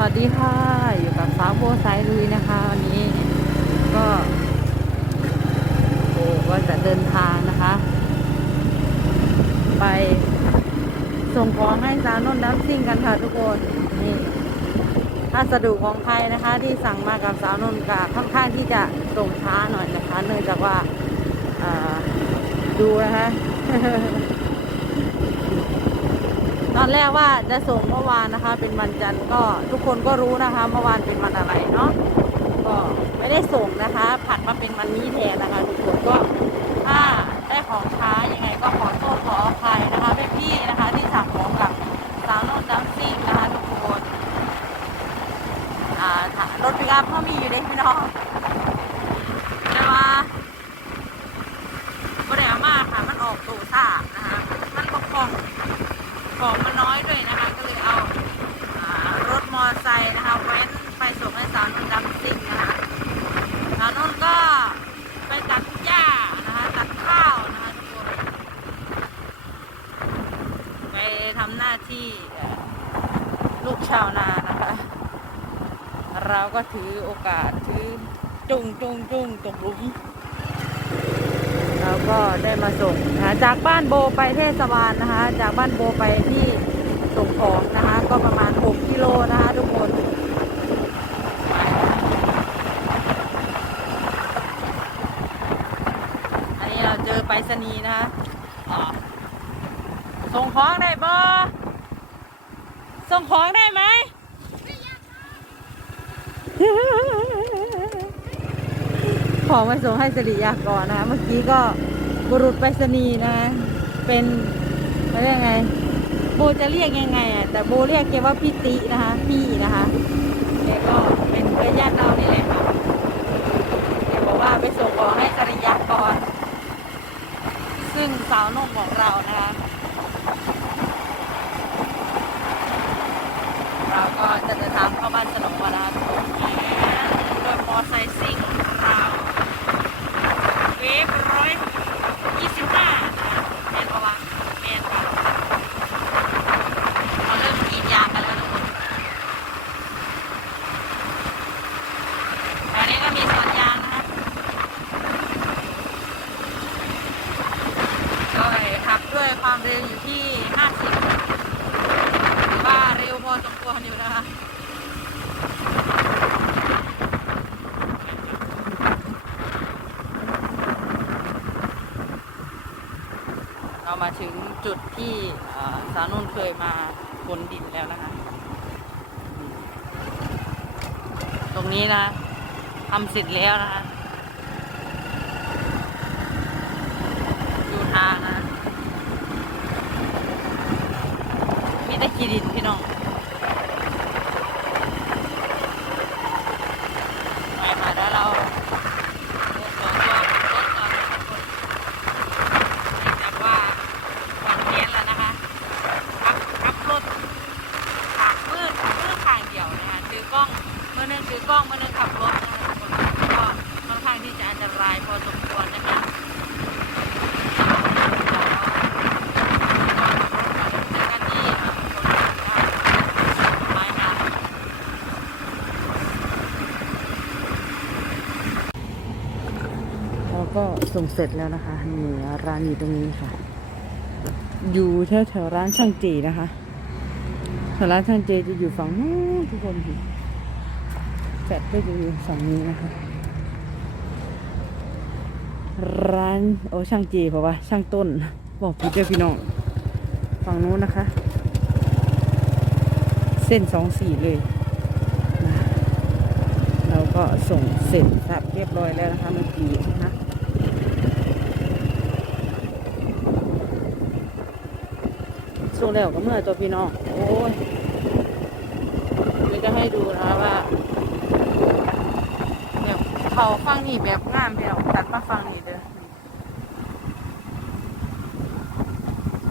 วัสดีค่ะ อยู่กับสาวโบสายลุยนะคะวันนี้ก็โอ้ก็จะเดินทางนะคะ ไปส่งของให้สาวนนท์ดัมซิ่งกันค่ะทุกคนนี่ถ้าสะดุของใครนะคะ ที่สั่งมากับสาวนนท์ก็ค่อนข้างที่จะส่งช้าหน่อยนะคะ เนื่องจากว่าดูนะคะ ตอนแรกว่าจะส่งเมื่อวานนะคะ เป็นวันจันทร์ก็ทุกคนก็รู้นะคะ เมื่อวานเป็นวันอะไรเนาะก็ไม่ได้ส่งนะคะ ผัดมาเป็นวันนี้แทนนะคะทุกคนก็ถ้าได้ของช้ายังไงก็ขอโทษขออภัยนะคะพี่นะคะ ที่สั่งของกับสาวโนนดัมซิ่งนะคะทุกคนอ่ารถปิกอัพเขามีอยู่ในพี่น้องแต่ว่าบริมากค่ะมันออกตูซ่านะคะมันประคอง ของมันน้อยด้วยนะคะ ก็เลยเอารถมอเตอร์ไซค์นะคะแว้นไปส่งให้สาวนุ่นดัมซิ่งนะคะสาวนุ่นก็ไปตัดหญ้านะคะตัดข้าวนะคะทุกคนไปทำหน้าที่ลูกชาวนานะคะ เราก็ถือโอกาสถือจุงจุงจุงตกหลุมเราก็ได้มาส่งนะคะจากบ้านโบไปเทศบาลนะคะ จากบ้านโบไป ส่งของนะคะ ก็ประมาณ 6 กิโลนะคะทุกคนอันนี้เราเจอไปรษณีย์นะคะส่งของได้บ่ส่งของได้ไหมของมาส่งให้สิริยากรนะคะ เมื่อกี้ก็บุรุษไปรษณีย์นะคะเป็นเขาเรียกไง โบจะเรียกยังไงอะแต่โบเรียกแกว่าพี่ตินะคะ พี่นะคะแกก็เป็นเพื่อนญาติเรานี่แหละค่ะแกบอกว่าไปส่งของให้สิริยากร ซึ่งสาวนมของเรานะคะ เราก็จะเดินทางเข้าบ้านสนองวาระทุกคนโดยมอไซค์ซิ่งของเรา เวฟร้อยยี่สิบห้าเมนประวะเมนค่ะเราเริ่มกรีดยางกันแล้วทุกคนอันนี้ก็มีสวนยางนะคะก็ขับด้วยความเร็วอยู่ที่ 50ถือว่าเร็วพอสมควรอยู่นะคะ เรา มาถึงจุดที่สานุ่นเคยมาบนดินแล้วนะคะ ตรงนี้นะทำเสร็จแล้วนะคะดูทางนะ มีแต่กีดินพี่น้องไปมาแล้วเรารถสองตัวรถก่อนนะทุกคน เนื่องจากว่าวันเรียนแล้วนะคะขับขับรถขากมืดมืดข้างเดียวนะคะถือกล้องมือหนึงถือกล้องมือหนึงขับรถนะคะทุกคนก็ค่อนข้างที่จะอันตรายพอสมควรนะคะเจอกันที่อ่าคนไม้งาม เรา ก็ส่งเสร็จแล้วนะคะนี่ร้านอยู่ตรงนี้ค่ะ อยู่แถวแถวๆร้านช่างเจนะคะแถวร้านช่างเจจะอยู่ฝั่งนู้นทุกคนค่ะแฟดก็จะอยู่ฝั่งนี้นะคะ ร้านโอ้ช่างเจเพราะว่าช่างต้นบอกพี่เจ้าพี่น้อง ฝั่งนู้นนะคะ เส้นสองสี่เลยเราก็ส่งเสร็จสับเรียบร้อยแล้วนะคะเมื่อกี้นะคะ ส่งแล้วก็เมื่อตัวพี่น้อง โอ้ยเดี๋ยวจะให้ดูนะคะว่าแบบเขาฟังนี่แบบงามพี่น้องตัดมาฟังนี่เด้อ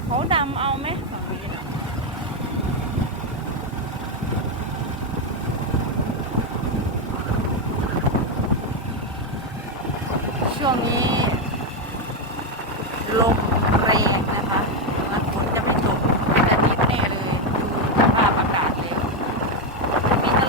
เขาดำเอาไหมฝั่งนี้น่ะช่วงนี้ลมแรงนะคะมันฝนจะไม่ตกจะนิดแน่เลยดูสภาพอากาศเลยมีแต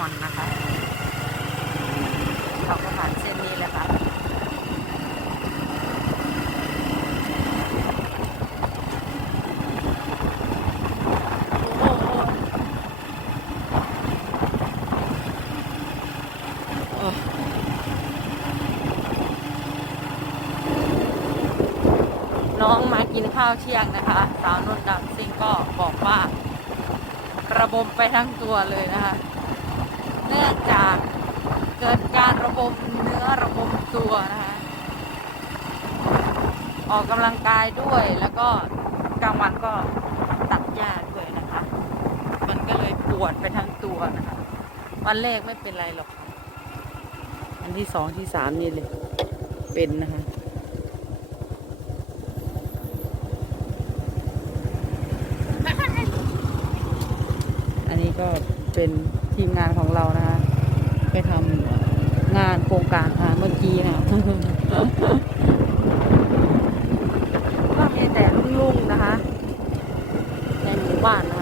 วันนะคะเราก็ผ่านเส้นนี้แหละค่ะ โอ้โหโอ้ น้องมากินข้าวเที่ยงนะคะ สาวนนท์ดับซิงก็บอกว่า ระบมไปทั้งตัวเลยนะคะเนื่องจากเกิดการระบมเนื้อระบมตัวนะคะ ออกกำลังกายด้วยแล้วก็กลางวันก็ตัดหญ้าด้วยนะคะ มันก็เลยปวดไปทั้งตัวนะคะ วันแรกไม่เป็นไรหรอกวันที่สองที่สามนี่เลย เป็นนะคะ อันนี้ ก็เป็นทีมงานของเรานะคะไปทำงานโครงการค่ะเมื่อกี้นะคะก็มีแต่ลุงๆนะคะ ในหมู่บ้านนะคะ